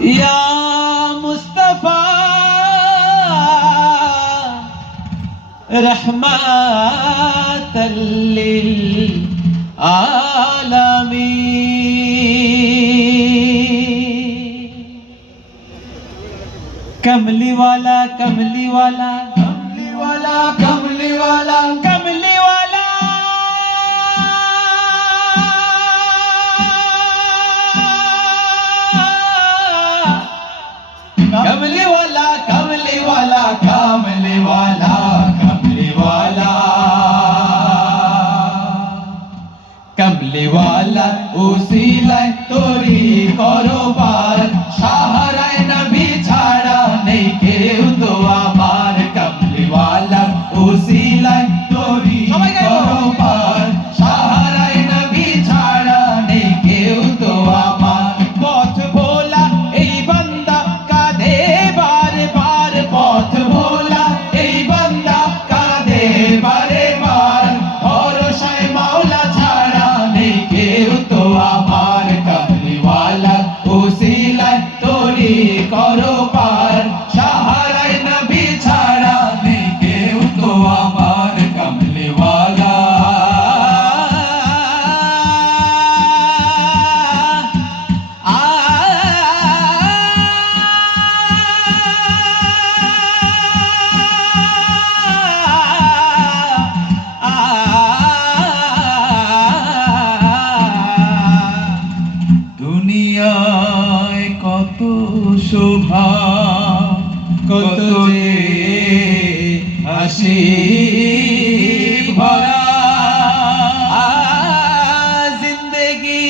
يا مصطفى رحمة للعالمين. كملي والا كملي والا كملي والا كملي والا कमले वाला कमले वाला कमले वाला कमले वाला कमले वाला उसी लाई तोरी करो पार দুনিয়ায় কত শোভা, কত যে হাসি ভরা। জিন্দগি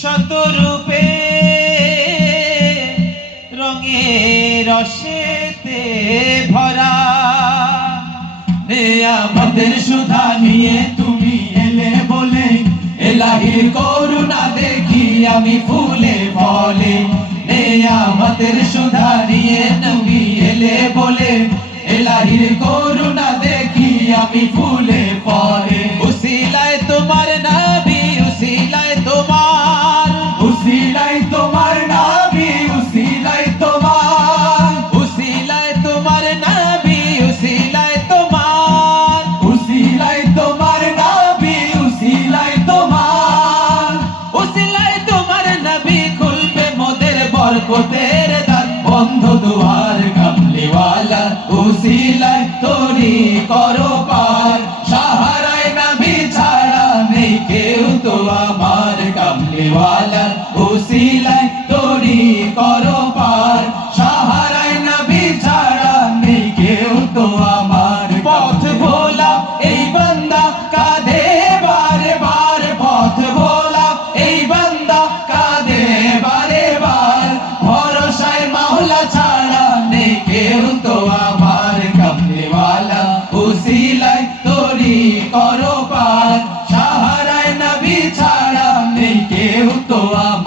শত রূপে রঙে রসেতে ভরা। আমাদের সুধা নিয়ে তুমি এলে বলে, এলাহির করুণা দেখি আমি ফুলে বলে নেয়ামতের সুধারিয়ে নবী এলে বলে এলাহির করুণা দেখি আমি ফুলে বলে। বন্ধ দুয়ার কামলিওয়ালা উসিলাই তোরি করো পার। কেউ তো আমার কমলিওয়ালা উসিলাই তোরি করো পার। সাহারায় নবী ছাড়া নেই কেউ তো আমার